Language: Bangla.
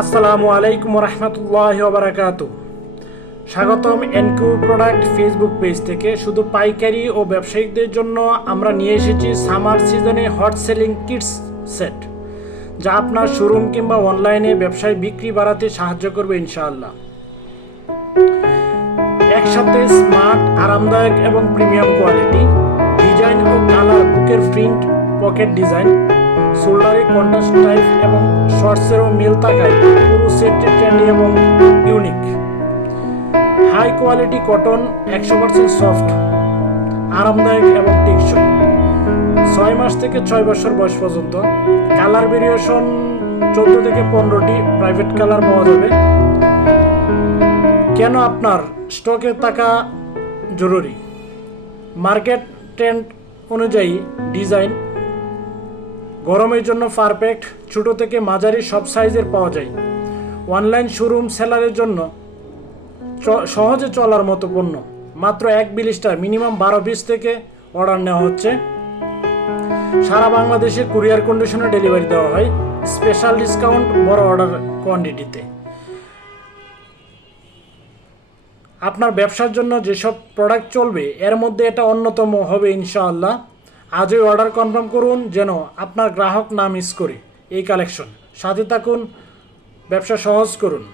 আসসালামু আলাইকুম রহমতুল্লাহি ওয়া বারাকাতুহু। স্বাগতম এনকিউ প্রোডাক্ট ফেসবুক পেজ থেকে। শুধু পাইকারি ও ব্যবসায়িকদের জন্য আমরা নিয়ে এসেছি সামার সিজনে হট সেলিং কিডস সেট, যা আপনার শোরুম কিংবা অনলাইনে ব্যবসায় বিক্রি বাড়াতে সাহায্য করবে ইনশাআল্লাহ। একসাথে স্মার্ট, আরামদায়ক এবং প্রিমিয়াম কোয়ালিটি, ডিজাইন ও কালার, বুকের প্রিন্ট, পকেট ডিজাইন, শোল্ডারে কন্ট্রাস্ট টাইপ এবং শর্টসেরও মিল থাকায় পুরো সেটটি ট্রেন্ডি এবং unique. High quality cotton, 100% soft, আরামদায়ক এবং টেকসই। 6 মাস থেকে 6 বছর বয়স পর্যন্ত। কালার ভেরিয়েশন 14 থেকে 15টি প্রাইভেট কালার পাওয়া যাবে। কেন আপনার স্টকে থাকা জরুরি? মার্কেট ট্রেন্ড অনুযায়ী ডিজাইন গরমের জন্য পারফেক্ট, ছোট থেকে মাঝারি সব সাইজের পাওয়া যায়। অনলাইন শোরুম সেলারের জন্য সহজে চলার মতো পণ্য। মাত্র 1 বিলিস্টার, মিনিমাম 12 পিস থেকে অর্ডার নেওয়া হচ্ছে। সারা বাংলাদেশে কুরিয়ার কন্ডিশনে ডেলিভারি দেওয়া হয়। স্পেশাল ডিসকাউন্ট বড় অর্ডার কোয়ান্টিটিতে। আপনার ব্যবসার জন্য যেসব প্রোডাক্ট চলবে এর মধ্যে এটা অন্যতম হবে ইনশাআল্লাহ। আজই অর্ডার কনফার্ম করুন যেন আপনার গ্রাহক না মিস করে এই কালেকশন। সাথে থাকুন, ব্যবসা সহজ করুন।